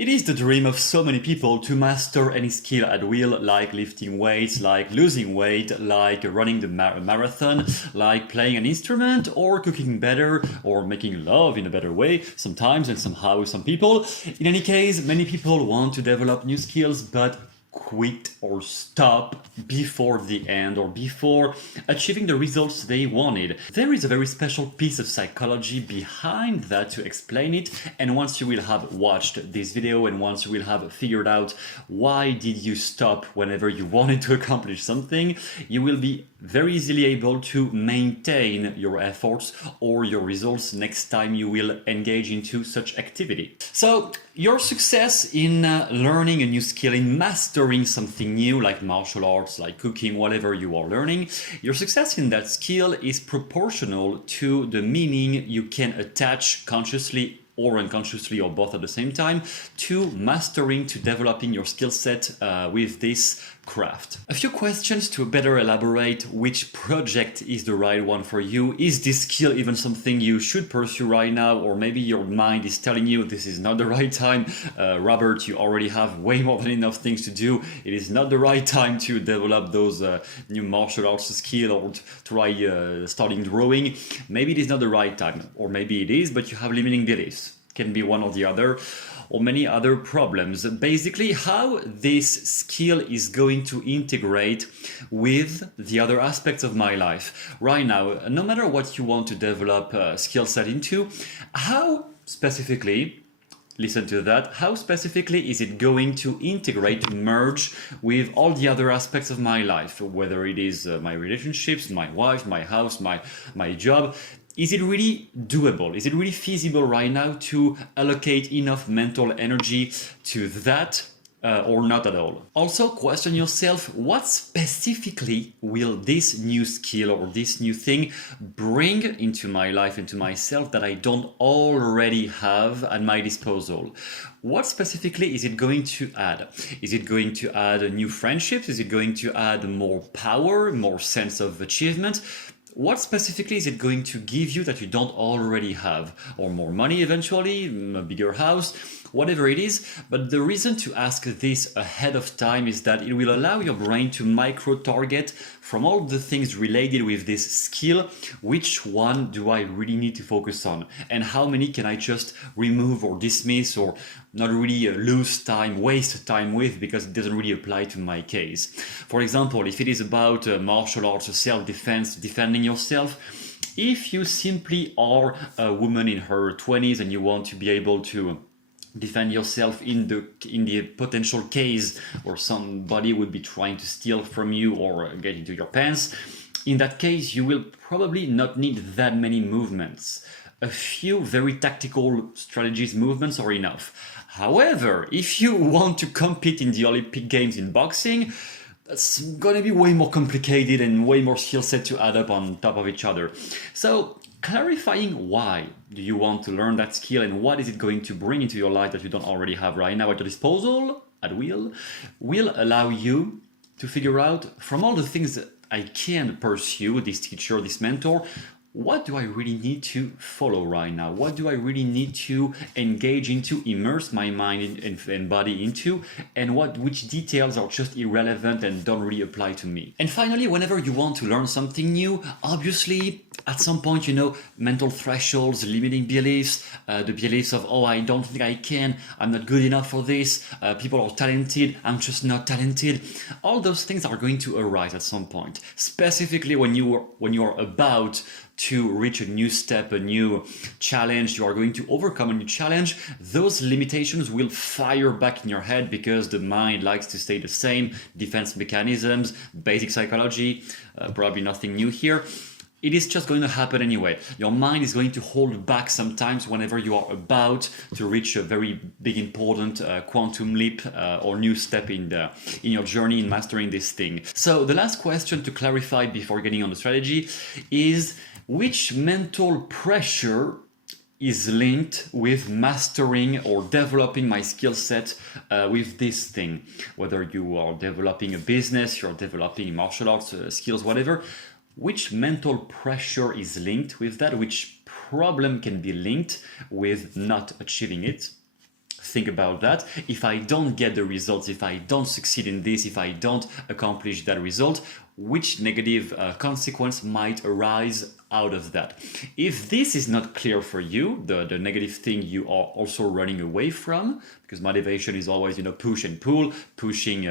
It is the dream of so many people to master any skill at will, like lifting weights, like losing weight, like running the marathon, like playing an instrument, or cooking better, or making love in a better way, sometimes and somehow with some people. In any case, many people want to develop new skills, but quit or stop before the end or before achieving the results they wanted. There is a very special piece of psychology behind that to explain it, and once you will have watched this video and once you will have figured out why did you stop whenever you wanted to accomplish something, you will be very easily able to maintain your efforts or your results next time you will engage into such activity. So your success in learning a new skill, in mastering something new like martial arts, like cooking, whatever you are learning, your success in that skill is proportional to the meaning you can attach consciously or unconsciously or both at the same time to mastering, to developing your skill set with this craft. A few questions to better elaborate which project is the right one for you. Is this skill even something you should pursue right now, or maybe your mind is telling you this is not the right time? Robert, you already have way more than enough things to do. It is not the right time to develop those new martial arts skill or try starting drawing. Maybe it is not the right time, or maybe it is, but you have limiting beliefs. Can be one or the other, or many other problems. Basically, how this skill is going to integrate with the other aspects of my life. Right now, no matter what you want to develop a skill set into, how specifically, listen to that, how specifically is it going to integrate, merge with all the other aspects of my life, whether it is my relationships, my wife, my house, my job. Is it really doable? Is it really feasible right now to allocate enough mental energy to that or not at all? Also, question yourself, what specifically will this new skill or this new thing bring into my life, into myself, that I don't already have at my disposal? What specifically is it going to add? Is it going to add new friendships? Is it going to add more power, more sense of achievement? What specifically is it going to give you that you don't already have? Or more money eventually, a bigger house, whatever it is. But the reason to ask this ahead of time is that it will allow your brain to micro-target from all the things related with this skill, which one do I really need to focus on? And how many can I just remove or dismiss or not really lose time, waste time with, because it doesn't really apply to my case. For example, if it is about martial arts, self-defense, defending yourself, if you simply are a woman in her 20s and you want to be able to defend yourself in the potential case where somebody would be trying to steal from you or get into your pants, in that case you will probably not need that many movements. A few very tactical strategies movements are enough. However, if you want to compete in the Olympic Games in boxing, that's gonna be way more complicated and way more skill set to add up on top of each other. So clarifying why do you want to learn that skill and what is it going to bring into your life that you don't already have right now at your disposal, at will allow you to figure out, from all the things that I can pursue, this teacher, this mentor, what do I really need to follow right now? What do I really need to engage into, immerse my mind and body into, and which details are just irrelevant and don't really apply to me? And finally, whenever you want to learn something new, obviously, at some point, mental thresholds, limiting beliefs, the beliefs of, oh, I don't think I can, I'm not good enough for this, people are talented, I'm just not talented. All those things are going to arise at some point, specifically when you are about to reach a new step, a new challenge, you are going to overcome a new challenge. Those limitations will fire back in your head because the mind likes to stay the same. Defense mechanisms, basic psychology, probably nothing new here. It is just going to happen anyway. Your mind is going to hold back sometimes whenever you are about to reach a very big important quantum leap or new step in your journey in mastering this thing. So the last question to clarify before getting on the strategy is, which mental pressure is linked with mastering or developing my skill set with this thing? Whether you are developing a business, you're developing martial arts skills, whatever, which mental pressure is linked with that? Which problem can be linked with not achieving it? think about that. If I don't get the results, if I don't succeed in this, if I don't accomplish that result, which negative consequence might arise out of that? If this is not clear for you, the negative thing you are also running away from, because motivation is always, push and pull, pushing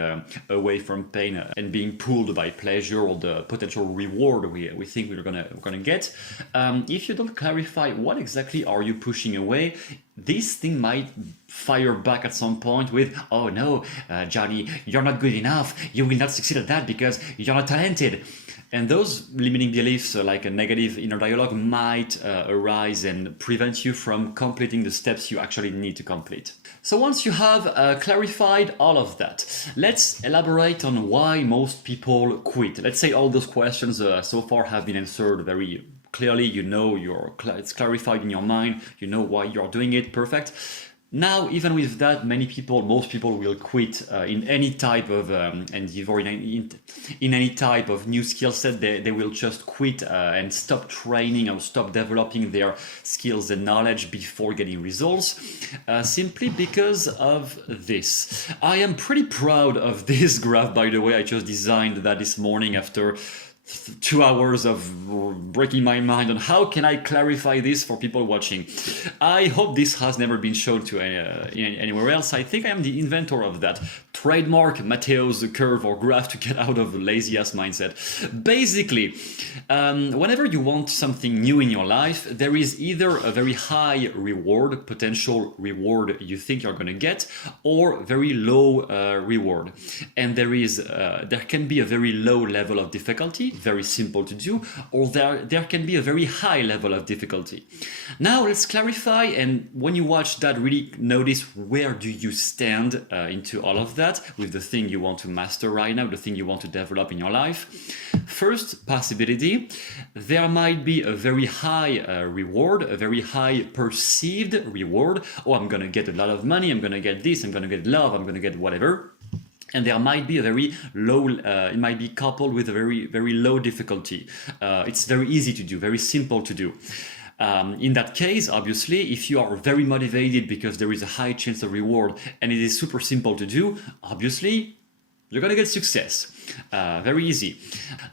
away from pain and being pulled by pleasure or the potential reward we think we're gonna get. If you don't clarify what exactly are you pushing away, this thing might fire back at some point with, oh no, Johnny, you're not good enough. You will not succeed at that because you're not talented. And those limiting beliefs, like a negative inner dialogue, might arise and prevent you from completing the steps you actually need to complete. So once you have clarified all of that, let's elaborate on why most people quit. Let's say all those questions so far have been answered very clearly. It's clarified in your mind. You know why you're doing it. Perfect. Now, even with that, most people will quit in any type of endeavor, in any type of new skill set. They will just quit and stop training or stop developing their skills and knowledge before getting results, simply because of this. I am pretty proud of this graph, by the way. I just designed that this morning after 2 hours of breaking my mind on how can I clarify this for people watching. I hope this has never been shown to anywhere else. I think I am the inventor of that. Trademark Matteo's curve or graph to get out of the lazy ass mindset. Basically, whenever you want something new in your life, there is either a very high reward, potential reward you think you're going to get, or very low reward. And there can be a very low level of difficulty, very simple to do, or there can be a very high level of difficulty. Now let's clarify, and when you watch that, really notice where do you stand into all of that with the thing you want to master right now, the thing you want to develop in your life. First possibility, there might be a very high reward, a very high perceived reward. Oh, I'm gonna get a lot of money, I'm gonna get this, I'm gonna get love, I'm gonna get whatever. And there might be a very low, it might be coupled with a very, very low difficulty. It's very easy to do, very simple to do. In that case, obviously, if you are very motivated because there is a high chance of reward and it is super simple to do, obviously, you're gonna get success. Very easy.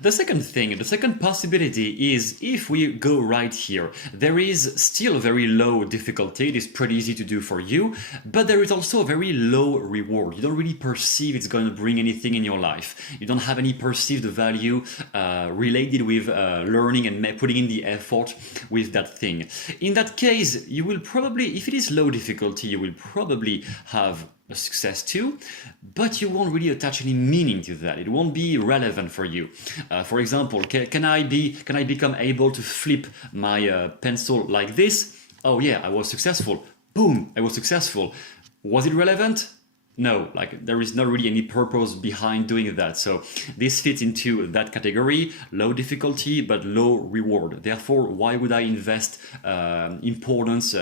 The second possibility is if we go right here, there is still a very low difficulty. It is pretty easy to do for you, but there is also a very low reward. You don't really perceive it's going to bring anything in your life. You don't have any perceived value related with learning and putting in the effort with that thing. In that case, you will probably, if it is low difficulty, you will probably have a success too, but you won't really attach any meaning to that. It won't be relevant for you. For example, can I become able to flip my pencil like this? Oh yeah, I was successful. Boom, I was successful. Was it relevant? No, there is not really any purpose behind doing that. So this fits into that category, low difficulty, but low reward. Therefore, why would I invest importance,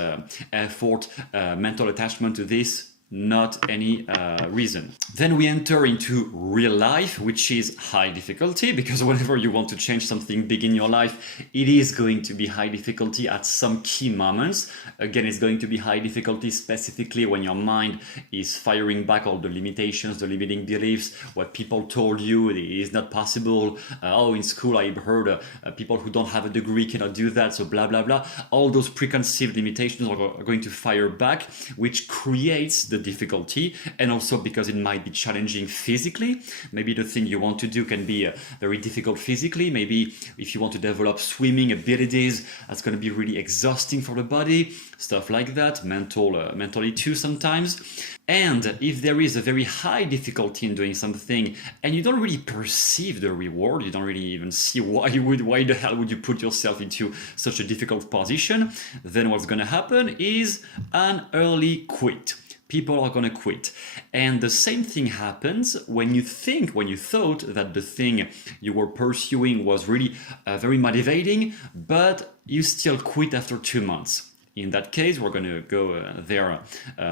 effort, mental attachment to this? Not any reason. Then we enter into real life, which is high difficulty, because whenever you want to change something big in your life, it is going to be high difficulty at some key moments. Again, it's going to be high difficulty specifically when your mind is firing back all the limitations, the limiting beliefs, what people told you is not possible. Oh, in school I heard people who don't have a degree cannot do that, so blah, blah, blah. All those preconceived limitations are going to fire back, which creates the difficulty, and also because it might be challenging physically. Maybe the thing you want to do can be very difficult physically. Maybe if you want to develop swimming abilities, that's going to be really exhausting for the body, stuff like that, mentally too sometimes. And if there is a very high difficulty in doing something and you don't really perceive the reward, you don't really even see why the hell would you put yourself into such a difficult position, then what's going to happen is an early quit. People are going to quit. And the same thing happens when you thought that the thing you were pursuing was really very motivating, but you still quit after 2 months. In that case, we're going to go there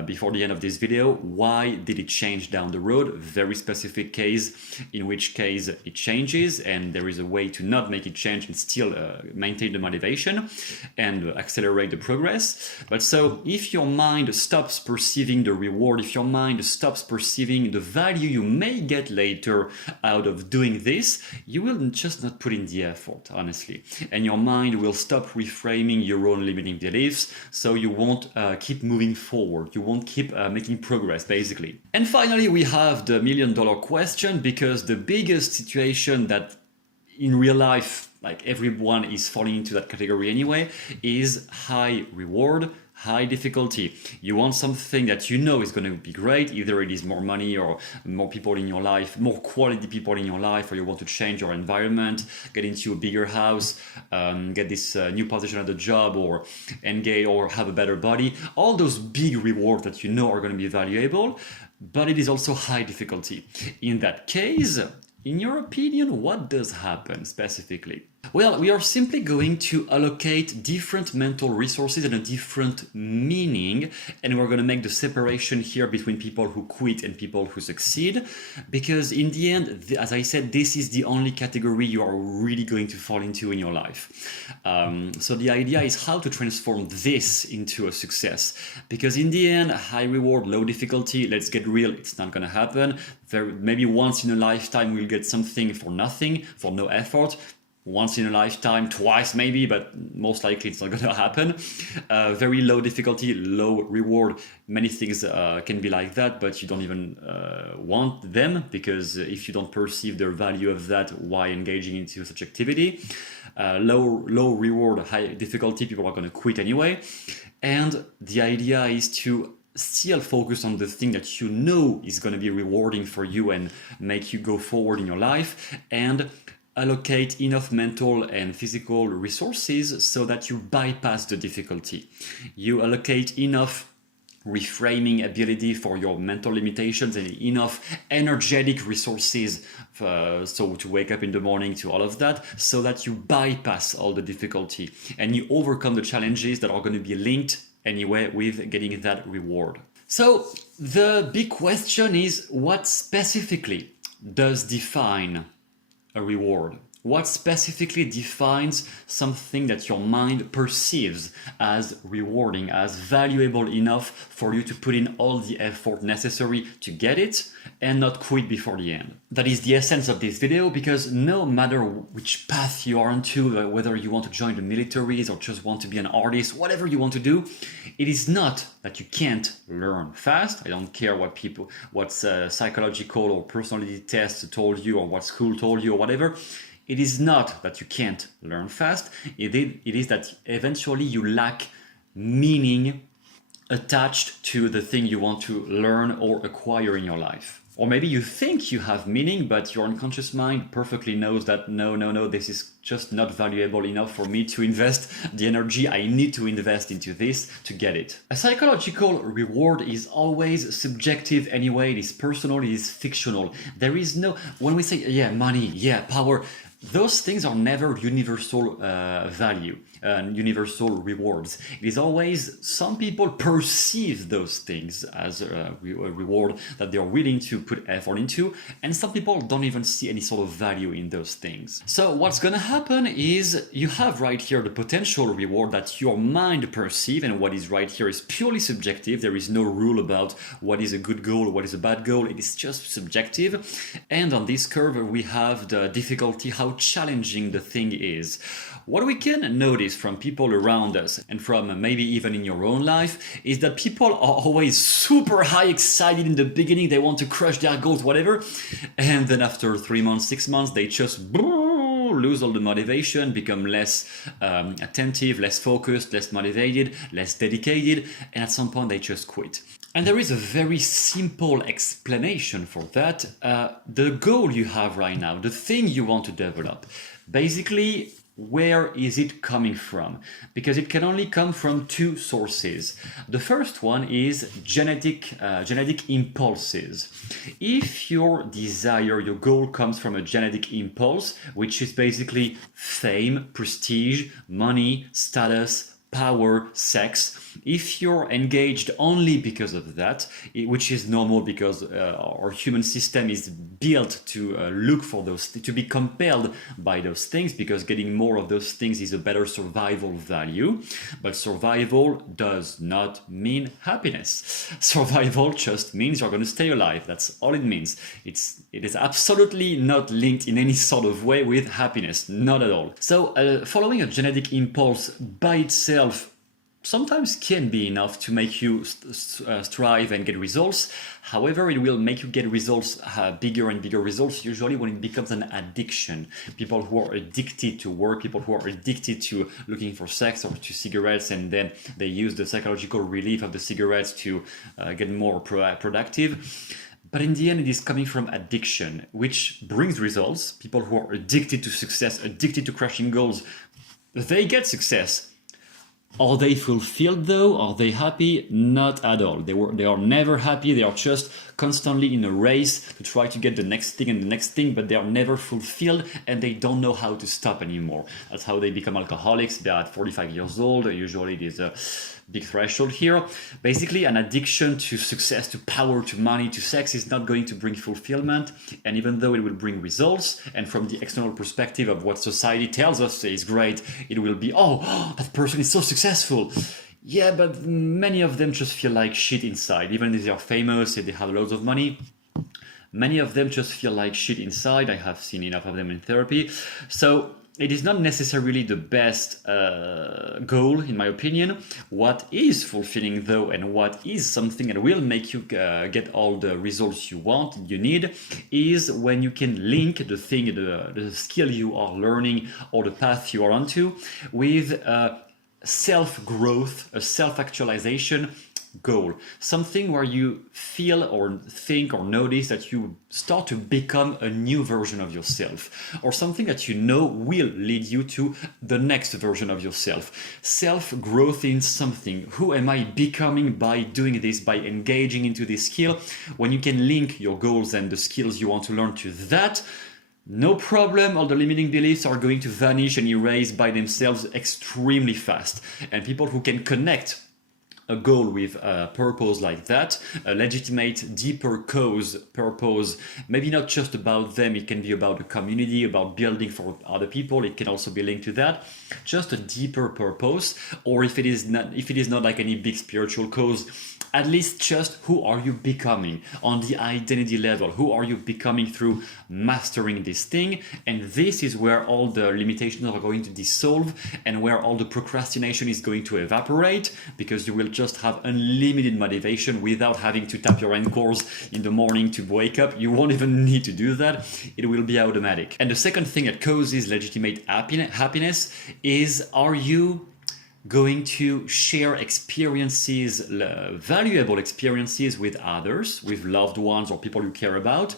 before the end of this video. Why did it change down the road? Very specific case, in which case it changes, and there is a way to not make it change and still maintain the motivation and accelerate the progress. But so if your mind stops perceiving the reward, if your mind stops perceiving the value you may get later out of doing this, you will just not put in the effort, honestly. And your mind will stop reframing your own limiting beliefs, so you won't keep moving forward. You won't keep making progress, basically. And finally, we have the million-dollar question, because the biggest situation that in real life, like everyone is falling into that category anyway, is high reward, high difficulty. You want something that you know is going to be great. Either it is more money or more people in your life, more quality people in your life, or you want to change your environment, get into a bigger house, get this new position at the job, or engage or have a better body. All those big rewards that you know are going to be valuable, but it is also high difficulty. In that case, in your opinion, what does happen specifically? Well, we are simply going to allocate different mental resources and a different meaning, and we're going to make the separation here between people who quit and people who succeed, because in the end, as I said, this is the only category you are really going to fall into in your life. So the idea is how to transform this into a success, because in the end, high reward, low difficulty, let's get real, it's not going to happen. Maybe once in a lifetime we'll get something for nothing, for no effort. Once in a lifetime, twice maybe, but most likely it's not going to happen. Very low difficulty, low reward. Many things can be like that, but you don't even want them, because if you don't perceive the value of that, why engaging into such activity? Low reward, high difficulty, people are going to quit anyway. And the idea is to still focus on the thing that you know is going to be rewarding for you and make you go forward in your life, and allocate enough mental and physical resources so that you bypass the difficulty. You allocate enough reframing ability for your mental limitations and enough energetic resources so to wake up in the morning, to all of that, so that you bypass all the difficulty and you overcome the challenges that are going to be linked anyway with getting that reward. So the big question is, what specifically does define a reward? What specifically defines something that your mind perceives as rewarding, as valuable enough for you to put in all the effort necessary to get it and not quit before the end? That is the essence of this video, because no matter which path you are into, whether you want to join the militaries or just want to be an artist, whatever you want to do, it is not that you can't learn fast. I don't care what psychological or personality tests told you, or what school told you, or whatever. It is not that you can't learn fast. It is that eventually you lack meaning attached to the thing you want to learn or acquire in your life. Or maybe you think you have meaning, but your unconscious mind perfectly knows that no, this is just not valuable enough for me to invest the energy I need to invest into this to get it. A psychological reward is always subjective anyway. It is personal, it is fictional. There is no, when we say, yeah, money, yeah, power, those things are never universal value and universal rewards. It is always, some people perceive those things as a reward that they are willing to put effort into, and some people don't even see any sort of value in those things. So what's gonna happen is you have right here the potential reward that your mind perceives, and what is right here is purely subjective. There is no rule about what is a good goal, what is a bad goal. It is just subjective. And on this curve we have the difficulty, how challenging the thing is. What we can notice from people around us, and from maybe even in your own life, is that people are always super high excited in the beginning. They want to crush their goals, whatever, and then after 3 months, 6 months, they just lose all the motivation, become less attentive, less focused, less motivated, less dedicated, and at some point they just quit. And there is a very simple explanation for that. The goal you have right now, the thing you want to develop, basically, where is it coming from? Because it can only come from two sources. The first one is genetic impulses. If your desire, your goal comes from a genetic impulse, which is basically fame, prestige, money, status, power, sex. If you're engaged only because of that, which is normal because our human system is built to look for those, to be compelled by those things, because getting more of those things is a better survival value. But survival does not mean happiness. Survival just means you're going to stay alive. That's all it means. It is absolutely not linked in any sort of way with happiness, not at all. So following a genetic impulse by itself sometimes can be enough to make you strive and get results. However, it will make you get results, bigger and bigger results, usually when it becomes an addiction. People who are addicted to work, people who are addicted to looking for sex or to cigarettes, and then they use the psychological relief of the cigarettes to get more productive. But in the end, it is coming from addiction, which brings results. People who are addicted to success, addicted to crushing goals, they get success. Are they fulfilled though? Are they happy? Not at all. They are never happy. They are just constantly in a race to try to get the next thing and the next thing, but they are never fulfilled and they don't know how to stop anymore. That's how they become alcoholics. They are at 45 years old. Usually it is a big threshold here. Basically, an addiction to success, to power, to money, to sex is not going to bring fulfillment. And even though it will bring results, and from the external perspective of what society tells us is great, it will be, oh, that person is so successful. Yeah, but many of them just feel like shit inside. Even if they are famous and they have loads of money, many of them just feel like shit inside. I have seen enough of them in therapy. So it is not necessarily the best goal, in my opinion. What is fulfilling, though, and what is something that will make you get all the results you want, you need, is when you can link the thing, the skill you are learning or the path you are onto with self-growth, a self-actualization goal. Something where you feel or think or notice that you start to become a new version of yourself, or something that you know will lead you to the next version of yourself. Self-growth in something. Who am I becoming by doing this, by engaging into this skill? When you can link your goals and the skills you want to learn to that, no problem, all the limiting beliefs are going to vanish and erase by themselves extremely fast. And people who can connect a goal with a purpose like that, a legitimate, deeper cause, purpose, maybe not just about them, it can be about the community, about building for other people, it can also be linked to that, just a deeper purpose, or if it is not like any big spiritual cause, at least just who are you becoming on the identity level? Who are you becoming through mastering this thing? And this is where all the limitations are going to dissolve and where all the procrastination is going to evaporate, because you will just have unlimited motivation without having to tap your anchors in the morning to wake up. You won't even need to do that. It will be automatic. And the second thing that causes legitimate happiness is, are you going to share experiences, valuable experiences with others, with loved ones or people you care about,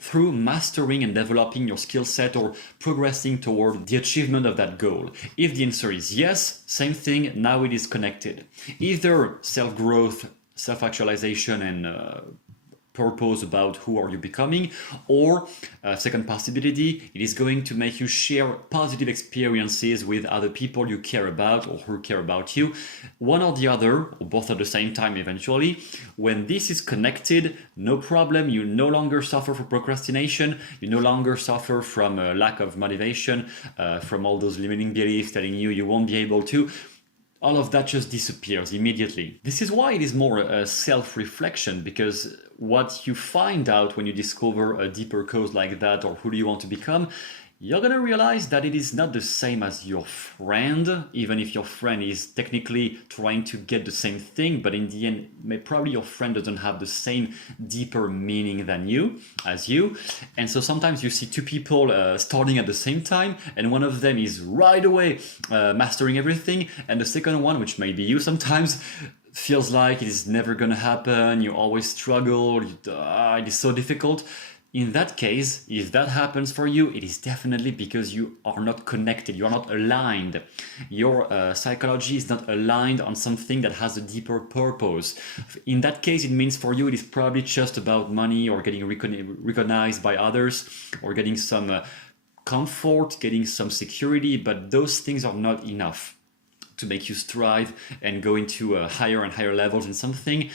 through mastering and developing your skill set or progressing toward the achievement of that goal? If the answer is yes, same thing, now it is connected. Either self-growth, self-actualization and purpose about who are you becoming, or second possibility, it is going to make you share positive experiences with other people you care about or who care about you. One or the other, or both at the same time eventually. When this is connected, no problem, you no longer suffer from procrastination, you no longer suffer from a lack of motivation, from all those limiting beliefs telling you won't be able to. All of that just disappears immediately. This is why it is more a self-reflection, because what you find out when you discover a deeper cause like that, or who do you want to become, you're gonna realize that it is not the same as your friend, even if your friend is technically trying to get the same thing, but in the end, probably your friend doesn't have the same deeper meaning than you, as you. And so sometimes you see two people starting at the same time, and one of them is right away mastering everything, and the second one, which may be you sometimes, feels like it is never gonna happen, you always struggle, it is so difficult. In that case, if that happens for you, it is definitely because you are not connected, you are not aligned. Your psychology is not aligned on something that has a deeper purpose. In that case, it means for you it is probably just about money, or getting recognized by others, or getting some comfort, getting some security, but those things are not enough. to make you strive and go into higher and higher levels in something.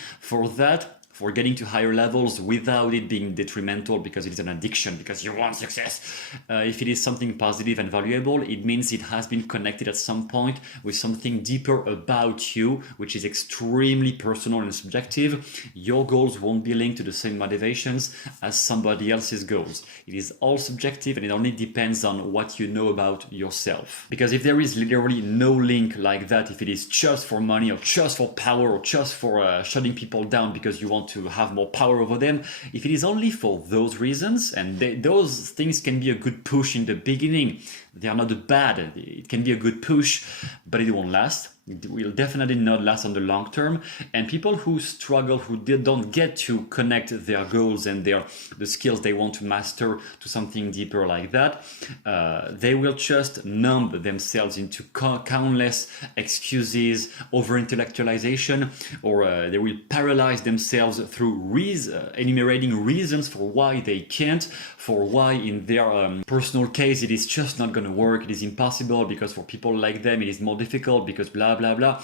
For getting to higher levels without it being detrimental because it is an addiction, because you want success. If it is something positive and valuable, it means it has been connected at some point with something deeper about you, which is extremely personal and subjective. Your goals won't be linked to the same motivations as somebody else's goals. It is all subjective and it only depends on what you know about yourself. Because if there is literally no link like that, if it is just for money or just for power or just for shutting people down because you want to have more power over them, if it is only for those reasons, and those things can be a good push in the beginning, they are not bad, it can be a good push, but it won't last. It will definitely not last on the long term. And people who struggle, who don't get to connect their goals and the skills they want to master to something deeper like that, they will just numb themselves into countless excuses, over-intellectualization, or they will paralyze themselves through enumerating reasons for why they can't, for why in their personal case it is just not going to work, it is impossible, because for people like them it is more difficult, because blah blah blah.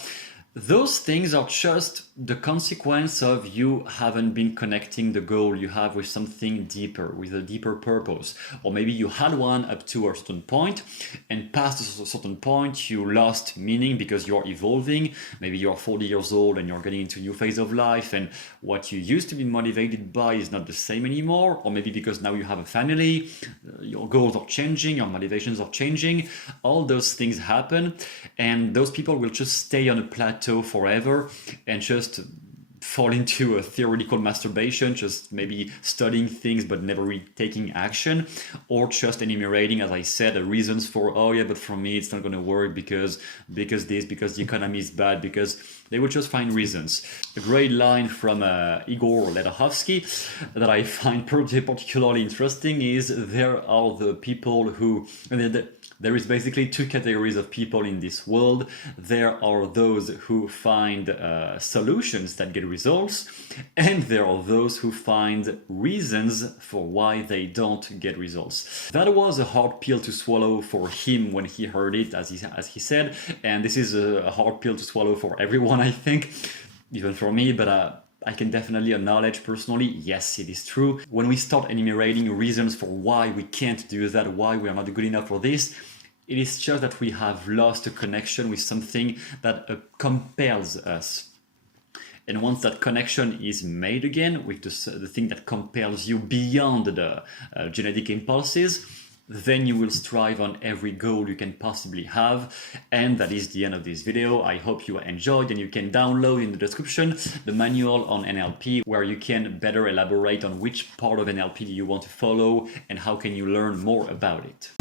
Those things are just the consequence of you haven't been connecting the goal you have with something deeper, with a deeper purpose. Or maybe you had one up to a certain point, and past a certain point you lost meaning because you're evolving. Maybe you're 40 years old and you're getting into a new phase of life, and what you used to be motivated by is not the same anymore. Or maybe because now you have a family, your goals are changing, your motivations are changing. All those things happen, and those people will just stay on a plateau forever and just fall into a theoretical masturbation, just maybe studying things but never really taking action, or just enumerating, as I said, the reasons for, oh yeah, but for me it's not going to work because because the economy is bad, because they will just find reasons. A great line from Igor Ledachovsky that I find particularly interesting is, there are the people who, there is basically two categories of people in this world. There are those who find solutions that get results, and there are those who find reasons for why they don't get results. That was a hard pill to swallow for him when he heard it, as he said, and this is a hard pill to swallow for everyone, I think, even for me, but I can definitely acknowledge personally, yes, it is true. When we start enumerating reasons for why we can't do that, why we are not good enough for this, it is just that we have lost a connection with something that compels us. And once that connection is made again with the thing that compels you beyond the genetic impulses, then you will strive on every goal you can possibly have. And that is the end of this video. I hope you enjoyed, and you can download in the description the manual on NLP, where you can better elaborate on which part of NLP do you want to follow and how can you learn more about it.